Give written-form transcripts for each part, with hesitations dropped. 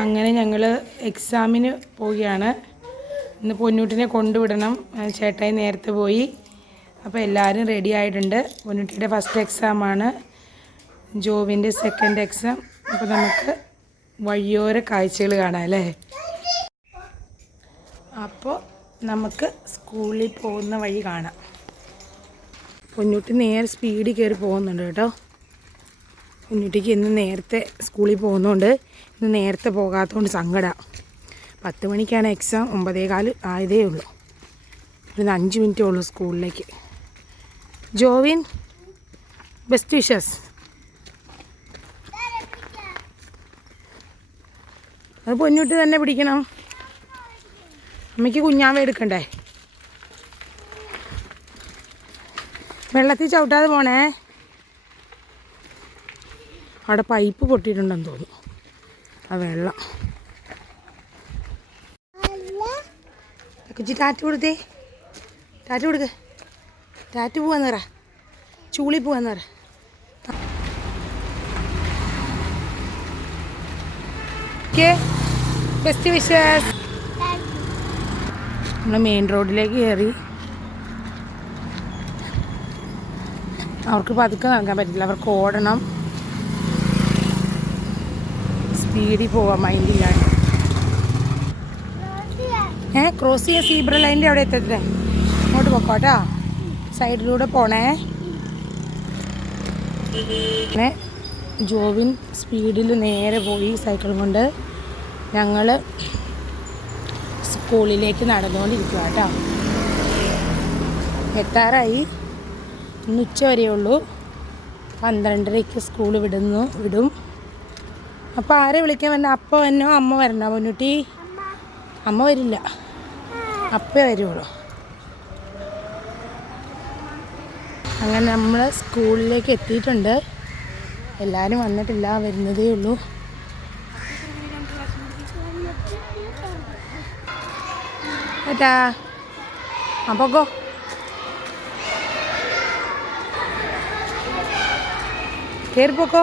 അങ്ങനെ ഞങ്ങൾ എക്സാമിന് പോവുകയാണ്. ഇന്ന് പൊന്നൂട്ടിനെ കൊണ്ടുവിടണം. ചേട്ടായി നേരത്തെ പോയി. അപ്പോൾ എല്ലാവരും റെഡി ആയിട്ടുണ്ട്. പൊന്നൂട്ടിയുടെ ഫസ്റ്റ് എക്സാമാണ്, ജോവിൻ്റെ സെക്കൻഡ് എക്സാം. അപ്പോൾ നമുക്ക് വഴിയോര കാഴ്ചകൾ കാണാം അല്ലേ. അപ്പോൾ നമുക്ക് സ്കൂളിൽ പോകുന്ന വഴി കാണാം. പൊന്നൂട്ടി നേരെ സ്പീഡിൽ കയറി പോകുന്നുണ്ട് കേട്ടോ. പൊന്നൂട്ടിക്ക് ഇന്ന് നേരത്തെ സ്കൂളിൽ പോകുന്നതുകൊണ്ട് ഇന്ന് നേരത്തെ പോകാത്തതുകൊണ്ട് സങ്കടമാണ്. 10 മണിക്കാണ് എക്സാം, 9:15 ആയതേ ഉള്ളൂ. ഒരു 5 മിനിറ്റേ ഉള്ളൂ സ്കൂളിലേക്ക്. Jovin, best wishes. അത് പൊന്നൂട്ടി തന്നെ പിടിക്കണം. അമ്മയ്ക്ക് കുഞ്ഞാവ എടുക്കണ്ടേ. വെള്ളത്തിൽ ചവിട്ടാതെ പോണേ. അവിടെ പൈപ്പ് പൊട്ടിയിട്ടുണ്ടെന്ന് തോന്നുന്നു, ആ വെള്ളം. കൊച്ചി ടാറ്റ് കൊടുത്തേ, ടാറ്റ് കൊടുക്ക. ടാറ്റ് പോവാന്ന് പറ, ചൂളി പോവാന്ന് പറ. Best wishes. നമ്മൾ മെയിൻ റോഡിലേക്ക് കയറി. അവർക്ക് പതുക്കെ നടക്കാൻ പറ്റില്ല, അവർക്ക് ഓടണം, സ്പീഡിൽ പോവാം മൈൻഡില്ലാണ്ട്. ക്രോസ് ചെയ്യാൻ സീബ്ര ലൈനിൻ്റെ അവിടെ എത്തട്ടെ. ഇങ്ങോട്ട് പോക്കോട്ടോ, സൈഡിലൂടെ പോണേ. പിന്നെ ജോവിൻ സ്പീഡിൽ നേരെ പോയി സൈക്കിൾ കൊണ്ട്. ഞങ്ങൾ സ്കൂളിലേക്ക് നടന്നുകൊണ്ടിരിക്കുക കേട്ടോ. എത്താറായി. ഇന്ന് ഉച്ച വരെയേ ഉള്ളൂ. 12:30 സ്കൂൾ വിടും. അപ്പോൾ ആരെ വിളിക്കാൻ വരണോ? അപ്പ വരണോ അമ്മ വരണോ? പൊന്നൂട്ടി അമ്മ വരില്ല, അപ്പേ വരുള്ളൂ. അങ്ങനെ നമ്മൾ സ്കൂളിലേക്ക് എത്തിയിട്ടുണ്ട്. എല്ലാവരും വന്നിട്ടില്ല, വരുന്നതേ ഉള്ളൂ. ഏട്ടാ അപ്പോക്കോ കയറി പോക്കോ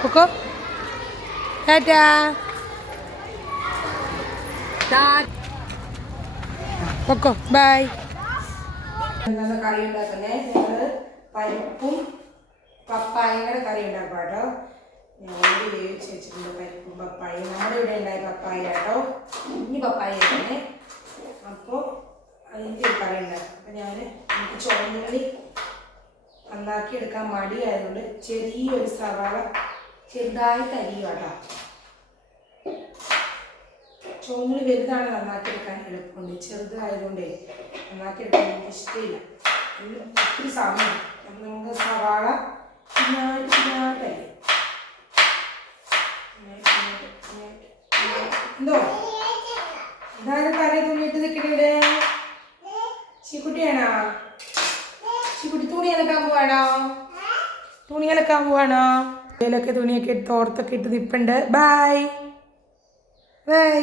പോക്കോ. ടാറ്റാ. പൊക്കോ, ബൈ. എന്താണ് കറി ഉണ്ടാക്കുന്നത്? ഞങ്ങൾ പരിപ്പും പപ്പായയുടെ കറി ഉണ്ടാക്കാം കേട്ടോ. ഞങ്ങൾ വേവിച്ച് വെച്ചിട്ടുണ്ട് പരിപ്പും പപ്പായയും. നമ്മുടെ ഇവിടെ ഉണ്ടായ പപ്പായ കേട്ടോ, ഇനി പപ്പായ തന്നെ. അപ്പോൾ അതിൻ്റെ ഒരു കറി ഉണ്ടാക്കാം. അപ്പോൾ എനിക്ക് ചുവന്നുള്ളി നന്നാക്കി എടുക്കാൻ മടിയായതുകൊണ്ട് ചെറിയൊരു സവാള ചെറുതായിട്ട് അരിയും കേട്ടോ. ചുവന്നുള്ളി വലുതാണ് നന്നാക്കി എടുക്കാൻ എളുപ്പമുണ്ട്, ചെറുതായതുകൊണ്ടേ നന്നാക്കി എടുക്കാൻ എനിക്ക് ഇഷ്ടമില്ല, ഒത്തിരി സമയം. അപ്പം നമുക്ക് സവാള പിന്നായിട്ട് അരിയും. എന്തോ ഇതാരും കറി തുണിയിട്ട് നിൽക്കണേ ഇവിടെ. ചീക്കുട്ടിയാണോ? ചീക്കുട്ടി തുണി അലക്കാൻ പോവാണോ? തുണി അലക്കാൻ പോവാണോ? ഇതിലൊക്കെ തുണിയൊക്കെ ഇട്ട് തോർത്തൊക്കെ ഇട്ട് നിൽപ്പുണ്ട്. Bye bye.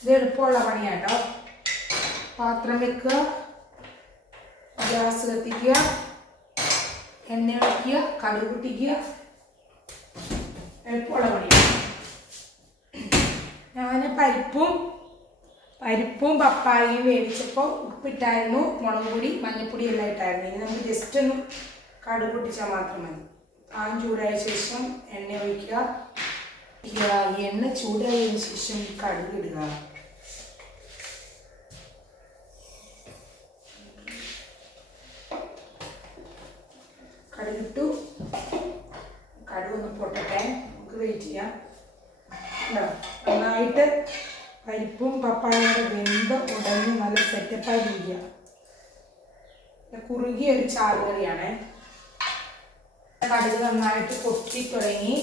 ഇത് എളുപ്പമുള്ള പണിയാട്ടോ. പാത്രം വെക്കുക, ഗ്യാസ് കത്തിക്കുക, എണ്ണ ഒഴിക്കുക, കടുക് പൊട്ടിക്കുക. എളുപ്പമുള്ള പണിയാണ്. ഞാൻ പരിപ്പും പപ്പായയും വേവിച്ചപ്പോൾ ഉപ്പിട്ടായിരുന്നു, മുളക് പൊടി മഞ്ഞൾപ്പൊടി എല്ലാം ഇട്ടായിരുന്നു. ഇനി നമുക്ക് ജസ്റ്റ് ഒന്ന് കടുക് പൊട്ടിച്ചാൽ മാത്രം മതി. പാൻ ചൂടായ ശേഷം എണ്ണ ഒഴിക്കുക. എണ്ണ ചൂടായതിനു ശേഷം കടുക് ഇടുക. കടുകിട്ടു. കടുക് ഒന്ന് പൊട്ടട്ടെ, നമുക്ക് വെയിറ്റ് ചെയ്യാം. നന്നായിട്ട് പരിപ്പും പപ്പായയുടെ വെന്ത് ഉടഞ്ഞ് നല്ല സെറ്റപ്പായിരിക്കുക. കുറുകിയ ഒരു ചാറുകറിയാണ്. കടുക് നന്നായിട്ട് പൊട്ടി തുടങ്ങി.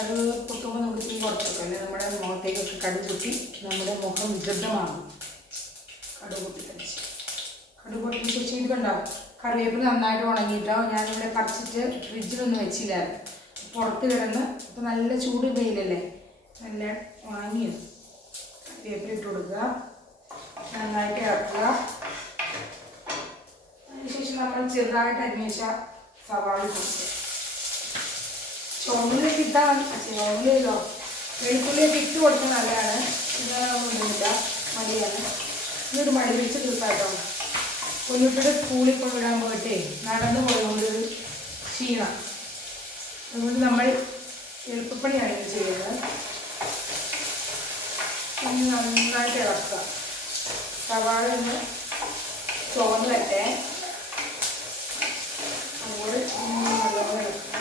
അത് പൊട്ടുമ്പോൾ നമുക്ക് തീ കുറച്ചൊക്കെ അല്ലേ നമ്മുടെ മുഖത്തേക്കൊക്കെ കടുക് പൊട്ടി നമ്മുടെ മുഖം വിശുദ്ധമാകും. കടുക് പൊട്ടി കഴിച്ച് കടുക് പൊട്ടി ശേഷം ഇത് കണ്ടാവും. കറിവേപ്പില നന്നായിട്ട് ഉണങ്ങിയിട്ടോ. ഞാനിവിടെ പറിച്ചിട്ട് ഫ്രിഡ്ജിലൊന്നും വെച്ചില്ലായിരുന്നു, പുറത്ത് കിടന്ന്. ഇപ്പോൾ നല്ല ചൂട് വെയിലല്ലേ, നല്ല ഉണങ്ങിയത്. കറിവേപ്പില ഇട്ട് കൊടുക്കുക, നന്നായിട്ട് ഇറക്കുക. അതിനുശേഷം നമ്മൾ ചെറുതായിട്ട് അന്വേഷിച്ച സവാള കൊടുക്കുക. ചുവന്നുള്ളിയൊക്കെ ഇട്ടാൽ ചുവന്നുള്ളിയല്ലോ വെളുത്തുള്ളിയൊക്കെ ഇട്ട് കൊടുക്കുന്നത് നല്ലതാണ്. ഇതൊന്നുമില്ല, മടിയാണ്. ഇതൊരു മടി പിടിച്ച ദിവസമായിട്ടോ. കൊല്ലുട്ടിയുടെ സ്കൂളിൽ കൊണ്ടുവിടാൻ പോയിട്ടേ നടന്നു പോയതുകൊണ്ടൊരു ക്ഷീണം. അതുകൊണ്ട് നമ്മൾ എളുപ്പപ്പണിയാണ് ഇത് ചെയ്യുന്നത്. ഇനി നന്നായിട്ട് ഇളക്കുക. സവാള ഒന്ന് ചുവന്ന് വരട്ടെ. അതുപോലെ നല്ലോണം ഇളക്കുക.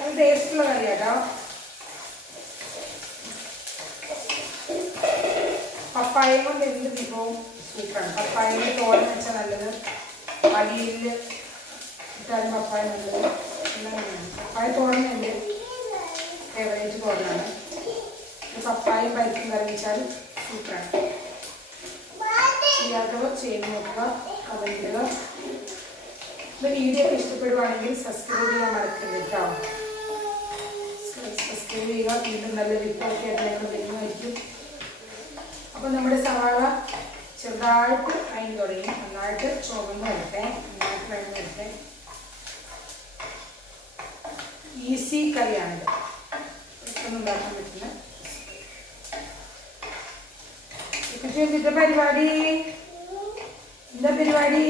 അത് ടേസ്റ്റുള്ള കറിയാട്ടോ. പപ്പായ കൊണ്ട് എന്ത് വിഭവവും സൂപ്പറാണ്. പപ്പായയിൽ തോരൻ വെച്ചാൽ നല്ലത്, അടിയിൽ ഇട്ടാലും പപ്പായ നല്ലത്. എല്ലാം പപ്പായ തോരൻ എൻ്റെ ഫേവറേറ്റ് തോരനാണ്. പപ്പായയും പരിപ്പും കറി വെച്ചാൽ സൂപ്പറാണ്. ചെയ്യാത്തവർ ചെയ്ത് നോക്കുക, കമൻറ്റ് ചെയ്യുക. ഇത് വീഡിയോ ഒക്കെ ഇഷ്ടപ്പെടുവാണെങ്കിൽ സബ്സ്ക്രൈബ് ചെയ്യാൻ മറക്കരുത് കേട്ടോ. സബ്സ്ക്രൈബ് ചെയ്യുക. വീണ്ടും നല്ല വിപ്പൊക്കെ ആയിട്ട് ഞങ്ങൾ വരുന്നതായിരിക്കും. അപ്പോൾ നമ്മുടെ സവാള ചെറുതായിട്ട് അയിന് തുടങ്ങി. നന്നായിട്ട് ചുവന്ന് വരട്ടെ, നന്നായിട്ട് കഴിഞ്ഞ് വരട്ടെ. ഈസി കറിയാണിത്, പെട്ടെന്ന് ഉണ്ടാക്കാൻ പറ്റുന്ന. എന്താ പരിപാടി? എന്താ പരിപാടി?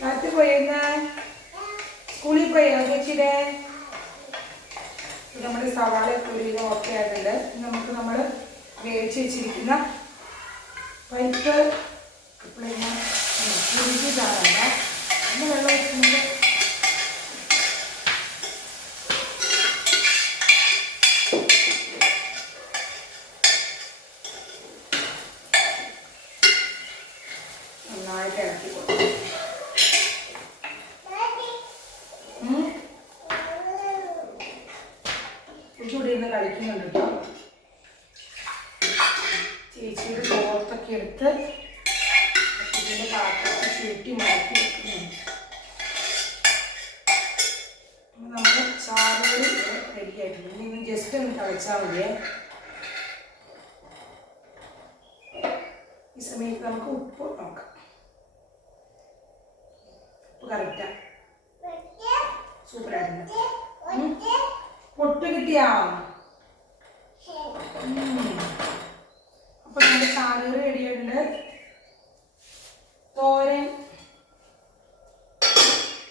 രാത്രി പോയിരുന്ന സ്കൂളിൽ പോയോ ചേച്ചിയുടെ? നമ്മുടെ സവാള ഒരുവിധം ഓക്കെ ആയിട്ടുണ്ട്. നമുക്ക് നമ്മൾ വേവിച്ച് വെച്ചിരിക്കുന്ന പരിപ്പ് ഇപ്പോഴെല്ലാം ഉരുക്കിയിട്ടാണ്. ഒന്ന് വെള്ളം വെച്ചിട്ടുണ്ട്. നന്നായിട്ട് ഇളക്കി കൊടുക്കും. ഇവിടെ ഇരുന്ന് കളിക്കുന്നുണ്ട് കേട്ടോ. ചേച്ചിയുടെ തോർത്തൊക്കെ എടുത്ത് ഇതിൻ്റെ പാത്രത്തിൽ ചുരുട്ടി മാറ്റി വെക്കുന്നുണ്ട്. നമ്മൾ ചാറുകറി റെഡി ആയിട്ടുണ്ട്. ഇനി ജസ്റ്റ് ഒന്ന് കളിച്ചാൽ മതിയേ. ഈ സമയത്ത് നമുക്ക് ഉപ്പ് നോക്കാം. ഉപ്പ് കറക്റ്റാ, സൂപ്പറായിട്ടുണ്ട്. പൊട്ട് കിട്ടിയാ? അപ്പൊ നമ്മുടെ ചാറുകറി റെഡിയായിട്ടുണ്ട്.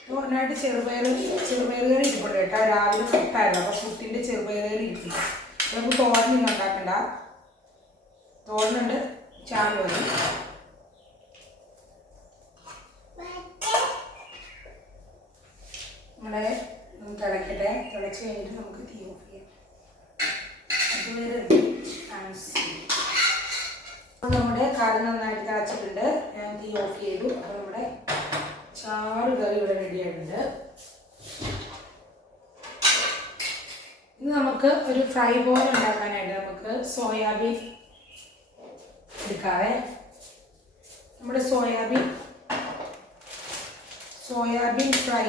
തോരനായിട്ട് ചെറുപയർ കറി ഇരിപ്പുണ്ട് കേട്ടോ. രാവിലെ ഫുട്ടായിരുന്നു. അപ്പൊ ഫുട്ടിന്റെ ചെറുപയർ കറി ഇരിക്കില്ല. നമുക്ക് തോരനൊന്നും ഉണ്ടാക്കണ്ട. തോരനുണ്ട്, ചാറ് മതി. നമ്മളെ തിളക്കട്ടെ. തിളച്ച് കഴിഞ്ഞിട്ട് നമുക്ക് തീ ഓഫ് ചെയ്യാം. അതുവരെ അപ്പോൾ നമ്മുടെ കറി നന്നായിട്ട് തിളച്ചിട്ടുണ്ട്. ഞാൻ തീ ഓഫ് ചെയ്തു. അപ്പോൾ നമ്മുടെ ചാറ് കറി ഇവിടെ റെഡി ആയിട്ടുണ്ട്. ഇന്ന് നമുക്ക് ഒരു ഫ്രൈ പോലെ ഉണ്ടാക്കാനായിട്ട് നമുക്ക് സോയാബീൻ എടുക്കാവേ. നമ്മുടെ സോയാബീൻ ഫ്രൈ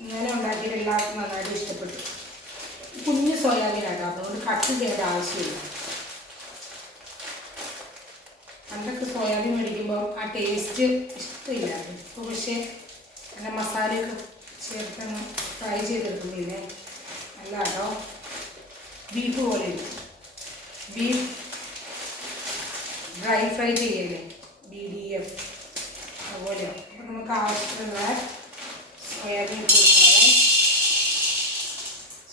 ഇങ്ങനെ ഉണ്ടാക്കിയിട്ട് എല്ലാവർക്കും നന്നായിട്ട് ഇഷ്ടപ്പെട്ടു. കുഞ്ഞ് സോയാബീനാട്ടോ, അതുകൊണ്ട് കട്ട് ചെയ്യേണ്ട ആവശ്യമില്ല. പണ്ടൊക്കെ സോയാബീൻ മേടിക്കുമ്പോൾ ആ ടേസ്റ്റ് ഇഷ്ടമില്ല. ഇപ്പോൾ പക്ഷേ നല്ല മസാലയൊക്കെ ചേർത്തൊന്ന് ഫ്രൈ ചെയ്തെടുക്കുന്നില്ലേ, നല്ല കേട്ടോ. ബീഫ് പോലെ ഇരിക്കും. ബീഫ് ഡ്രൈ ഫ്രൈ ചെയ്യല്ലേ, BDF അതുപോലെ. അപ്പോൾ നമുക്ക് ആവശ്യമുള്ള സോയാബീൻ ഇട്ട് കൊടുക്കാതെ.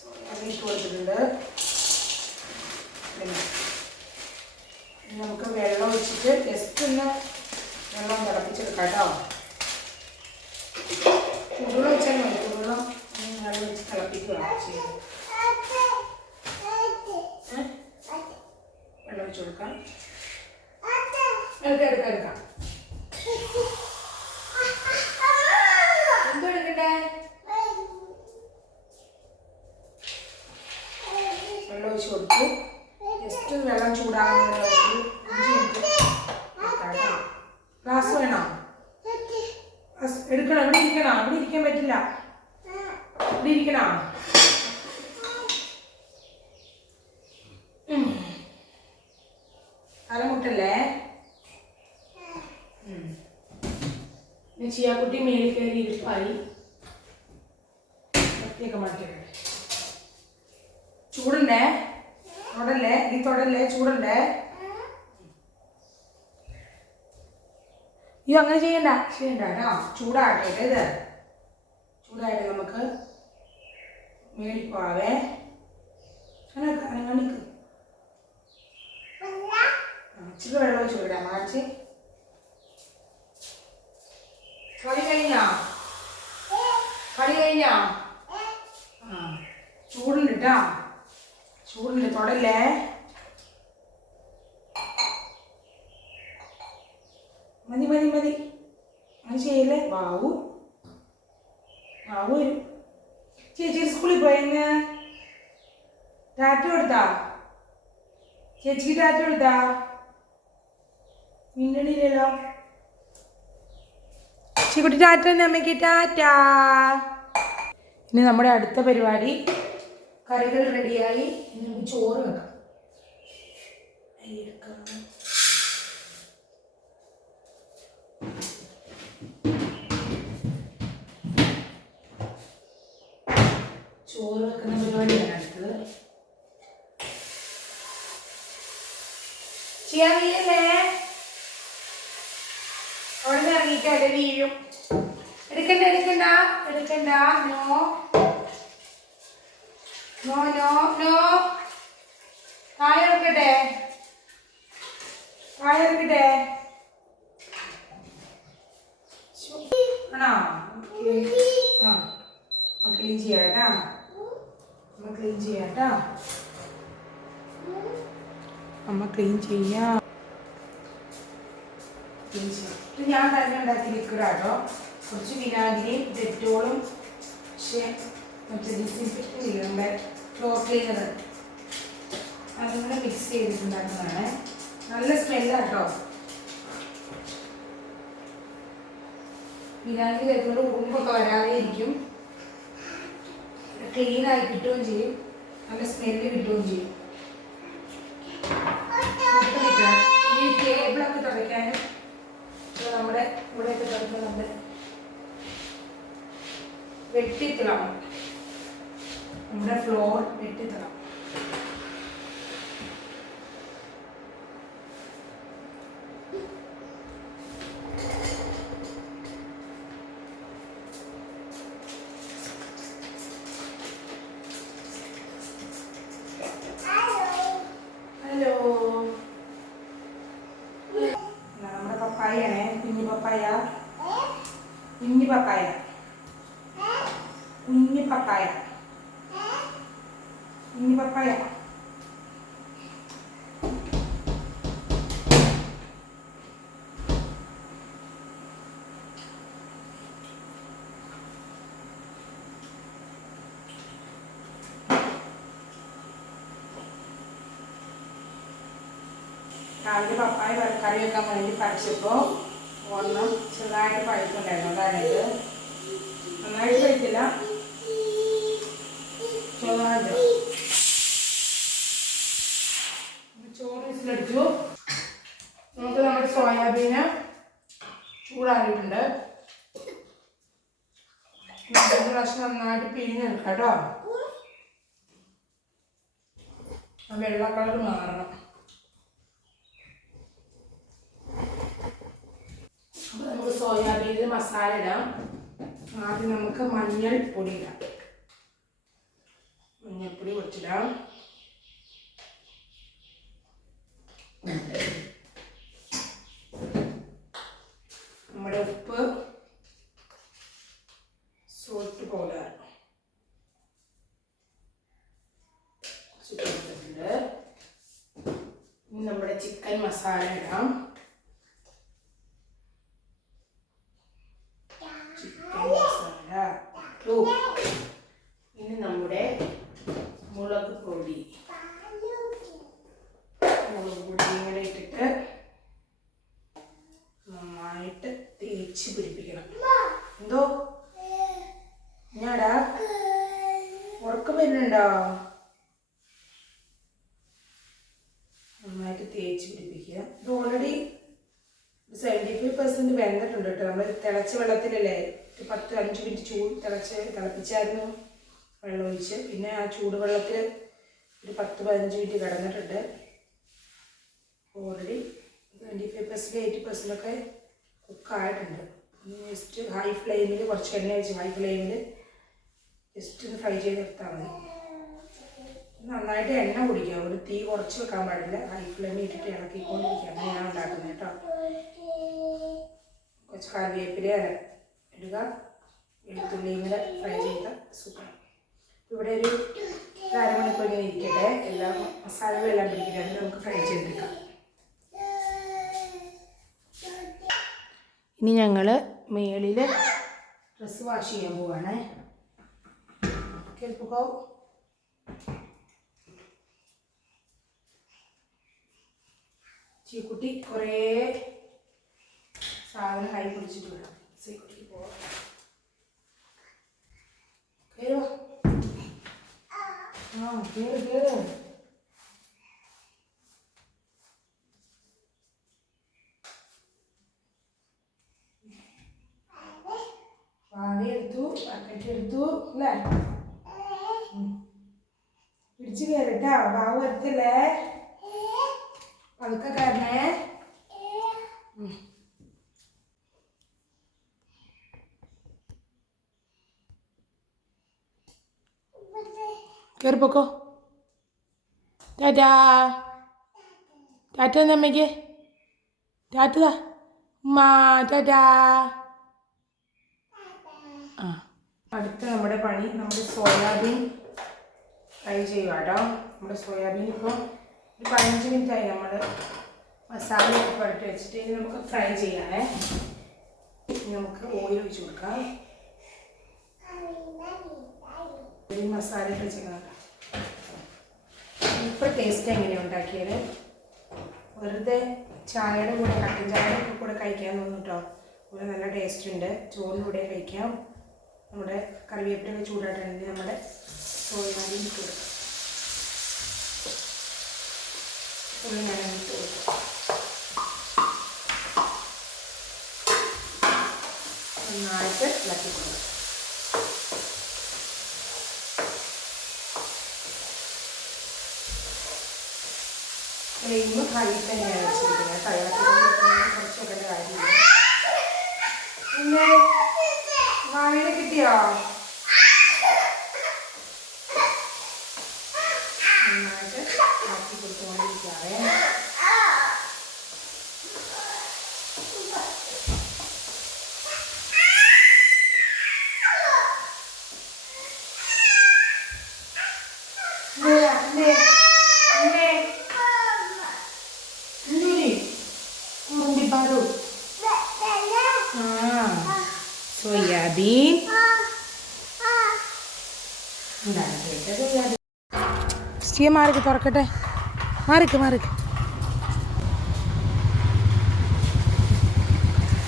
സോയാബീൻ ഇട്ട് കൊടുത്തിട്ടുണ്ട്. നമുക്ക് വെള്ളം ഒഴിച്ചിട്ട് ജസ്റ്റ് ഒന്ന് വെള്ളം തിളപ്പിച്ചെടുക്കാം കേട്ടോ. ചൂടുവെള്ളം വെച്ചാൽ മതി. ചൂടുവെള്ളം വെള്ളം വെച്ച് തിളപ്പിക്കുക ചെയ്യും. വെള്ളം ഒഴിച്ച് കൊടുക്കാം. എടുക്കാം. എന്തോ എടുക്കണ്ടേ? വെള്ളം ഒഴിച്ച് കൊടുത്തു. ജസ്റ്റ് വെള്ളം ചൂടാകുന്ന 5 മിനിറ്റ് ഗ്ലാസ് വേണോ? എടുക്കണം. ഇവിടെ ഇരിക്കണോ? ഇവിടെ ഇരിക്കാൻ പറ്റില്ല. ഇവിടെ ഇരിക്കണോ? തലമുട്ടല്ലേ? ചിയാക്കുട്ടി മേലിൽ കയറി ഇരിപ്പായി. കത്തിയൊക്കെ മാറ്റിയിട്ടുണ്ട്. ചൂടുണ്ടേ, തൊടല്ലേ, ഈ തൊടല്ലേ, ചൂടുണ്ടേ. അയ്യോ അങ്ങനെ ചെയ്യണ്ട കേട്ടോ. ചൂടാകട്ടെ, ഇത് ചൂടായിട്ട് നമുക്ക് മേടിപ്പാവേ. അങ്ങനെ ഇച്ചിരി വെള്ളം ഒഴിച്ച് വിടാം. മാച്ച് കളി കഴിഞ്ഞാ ചൂടുണ്ട് കേട്ടാ, ചൂടുണ്ട്, തൊടല്ലേ. മതി അങ്ങനെ ചെയ്യല്ലേ. ബാവു വരും. ചേച്ചി സ്കൂളിൽ പോയെന്ന് ടാറ്റ കൊടുത്താ? ചേച്ചിക്ക് ടാറ്റ കൊടുത്താ? മിന്നണിയില്ലല്ലോ. ചേച്ചിക്കുട്ടി ടാറ്റ, അമ്മയ്ക്ക് ടാറ്റ. ഇനി നമ്മുടെ അടുത്ത പരിപാടി, കറികൾ റെഡിയായി. നമുക്ക് ചോറ് വെക്കാം. ചോറ് വെക്കുന്ന പരിപാടിയാണ് അടുത്തത്. ചെയ്യാറില്ലേ? അവിടെ നിന്ന് ഇറങ്ങിക്കാതെ വീഴും. എടുക്കണ്ട. നോ. താഴെ ഇറക്കട്ടെ. ആണോ? ക്ലീൻ ചെയ്യാട്ടാ. അമ്മ ക്ലീൻ ചെയ്യാം. ഇത് ഞാൻ തന്നെ ഉണ്ടാക്കി ലിക്വിഡാട്ടോ. കുറച്ച് വിനാഗിരിയും ഡെറ്റോളും മറ്റേ ഡിസിൻഫെക്റ്റ് ചെയ്യുന്നുണ്ട്, ഫ്ലോർ ക്ലീനർ, അതും കൂടെ മിക്സ് ചെയ്തിട്ടുണ്ടാക്കുന്നതാണ്. നല്ല സ്മെല്ലാട്ടോ. വിനാഗിരി തേക്കുന്നത് ഉറുമ്പൊക്കെ വരാതെ ഇരിക്കും. ക്ലീനായി കിട്ടുകയും ചെയ്യും, നല്ല സ്മെല്ല് കിട്ടുകയും ചെയ്യും. ഈ ടേബിളൊക്കെ തുടയ്ക്കാനും നമ്മുടെ ഇവിടെയൊക്കെ തുടയ്ക്കാൻ നമ്മുടെ വെട്ടിത്തളം, നമ്മുടെ ഫ്ലോർ വെട്ടിത്തളം. കുഞ്ഞി പപ്പായ രാവിലെ പപ്പായ കറി വെക്കാൻ വേണ്ടി പറിച്ചപ്പോൾ ഒരെണ്ണം ചെറുതായിട്ട് പഴുപ്പുണ്ടായിരുന്നു. അതായത് നന്നായിട്ട് പഴുത്തില്ല, ചെറുതായിട്ട്. ചോറ് വിസിലടിച്ചു. നമുക്ക് നമ്മുടെ സോയാബീന് ചൂടാറിയിട്ടുണ്ട്. ഒരു പ്രാവശ്യം നന്നായിട്ട് പിഴിഞ്ഞെടുക്കാം കേട്ടോ. ആ വെള്ള കളർ മാറണം. അപ്പോൾ നമുക്ക് സോയാബീനിൽ മസാല ഇടാം. ആദ്യം നമുക്ക് മഞ്ഞൾപ്പൊടി ഇടാം. മഞ്ഞൾപ്പൊടി കുറച്ചിടാം. നമ്മുടെ ഉപ്പ്, സോൾട്ട് പൗഡർ ഇട്ടിട്ടുണ്ട്. ഇനി നമ്മുടെ ചിക്കൻ മസാല ഇടാം. ഇനി നമ്മുടെ മുളക് പൊടി ഇങ്ങനെ ഇട്ടിട്ട് നന്നായിട്ട് തേച്ച് പിടിപ്പിക്കണം. എന്തോ ഞാടാ ഉറക്കം വരുന്നുണ്ടോ? നന്നായിട്ട് തേച്ച് പിടിപ്പിക്കുക. ഇത് ഓൾറെഡി തിളച്ച വെള്ളത്തിലല്ലേ 5 മിനിറ്റ് തിളപ്പിച്ചായിരുന്നു വെള്ളം ഒഴിച്ച്. പിന്നെ ആ ചൂടുവെള്ളത്തിൽ ഒരു 10-15 മിനിറ്റ് കിടന്നിട്ടുണ്ട്. ഓൾറെഡി 25% 80% കുക്കായിട്ടുണ്ട്. ജസ്റ്റ് ഹൈ ഫ്ലെയിമിൽ കുറച്ച് എണ്ണ വെച്ച് ഹൈ ഫ്ലെയിമിൽ ജസ്റ്റ് ഒന്ന് ഫ്രൈ ചെയ്ത് എടുത്താൽ മതി. നന്നായിട്ട് എണ്ണ കുടിക്കുക, ഒരു തീ കുറച്ച് വെക്കാൻ പാടില്ല. ഹൈ ഫ്ലെയിമിൽ ഇട്ടിട്ട് ഇളക്കിക്കൊണ്ടിരിക്കുക. അങ്ങനെയാണ് ഉണ്ടാക്കുന്നത് കേട്ടോ. കുറച്ച് കറിവേപ്പില ഇടുക, വെളുത്തുള്ളിയും കൂടെ ഫ്രൈ ചെയ്ത സൂപ്പർ. ഇവിടെ ഒരു അരമണിക്കൂർ ഇങ്ങനെ ഇരിക്കട്ടെ, എല്ലാ മസാലകളും എല്ലാം പിടിക്കട്ടെ. നമുക്ക് ഫ്രൈ ചെയ്തെടുക്കാം. ഇനി ഞങ്ങൾ മേളിൽ ഡ്രസ്സ് വാഷ് ചെയ്യാൻ പോവാണ്. കേൾപ്പോ ചീക്കുട്ടി കുറേ സാധനം കൈ പിടിച്ചിട്ട് വേണം ചീക്കുട്ടിക്ക് പോവാം. കയറുക, കയറ്. വാഴ എടുത്തു, ബക്കറ്റ് എടുത്തു അല്ലേ? പിടിച്ച് കയറിട്ടാ, ബാബു എടുത്തല്ലേ? പതുക്കെ കയറണേ. കയറിപ്പോക്കോ. ടാറ്റാ ടാറ്റ എന്നമ്മയ്ക്ക് ടാറ്റതാ ഉമ്മാ ടാറ്റാ. ആ, അടുത്ത നമ്മുടെ പണി നമ്മുടെ സോയാബീൻ ഫ്രൈ ചെയ്യുക കേട്ടോ. നമ്മുടെ സോയാബീൻ ഇപ്പോൾ ഒരു 15 മിനിറ്റായി നമ്മൾ മസാല ഒക്കെ പുരട്ടി വെച്ചിട്ട് ഇനി നമുക്ക് ഫ്രൈ ചെയ്യാനേ. നമുക്ക് ഓയിൽ ഒഴിച്ച് കൊടുക്കാം. മസാല ഒക്കെ വെച്ചേക്കാം. ഇപ്പോൾ ടേസ്റ്റ് എങ്ങനെയാണ് ഉണ്ടാക്കിയത്? വെറുതെ ചായയുടെ കൂടെ കട്ടൻ ചായയുടെ കൂടെ കഴിക്കാൻ തോന്നും കേട്ടോ. ഇവിടെ നല്ല ടേസ്റ്റ് ഉണ്ട്. ചോറിൻ്റെ കൂടെ കഴിക്കാം. നമ്മുടെ കറിവേപ്പിലൊക്കെ ചൂടായിട്ടുണ്ടെങ്കിൽ നമ്മുടെ സോയാബീൻ ഇട്ട് കൊടുക്കാം. ഫുള്ള് ഞാൻ ഇട്ട് കൊടുക്കാം. നന്നായിട്ട് ഇളക്കി കൊടുക്കാം. ഫ്ലെയിം ഹൈ തന്നെയാണ് വെച്ചിരിക്കുന്നത്. തയ്യാറാക്കി കുറച്ചൊക്കെ കാര്യമില്ല. പിന്നെ വാഴ കിട്ടിയോ? നന്നായിട്ട് ഇളക്കി കൊടുത്തുകൊണ്ടിരിക്കാവേ. സോയാബീൻ സ്റ്റീ മാറിക്ക് തുറക്കട്ടെ. മാറിക്ക്.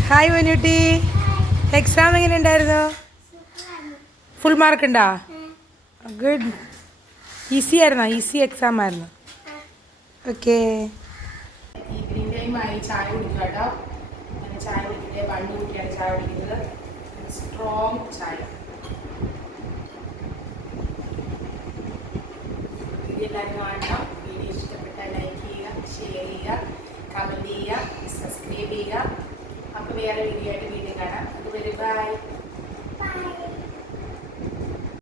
ഹായ് വനൂട്ടി, എക്സാം എങ്ങനെ ഉണ്ടായിരുന്നു? ഫുൾ മാർക്ക് ഉണ്ടോ? ഗുഡ്. ഈസി ആയിരുന്നോ? ഈസി എക്സാം ആയിരുന്നു. ഓക്കെ. ഈവനിങ് ടൈമായി. ചായ കുടിക്കുക കേട്ടോ. അങ്ങനെ ചായ കുടിക്കട്ടെ. വണ്ടി കുട്ടിയാണ് ചായ കുടിക്കുന്നത്. സ്ട്രോങ് ചായ. വീഡിയോ എല്ലാവരും കാണണം. വീഡിയോ ഇഷ്ടപ്പെട്ടാൽ ലൈക്ക് ചെയ്യുക, ഷെയർ ചെയ്യുക, കമൻറ്റ് ചെയ്യുക, സബ്സ്ക്രൈബ് ചെയ്യുക. അപ്പോൾ വേറെ വീഡിയോ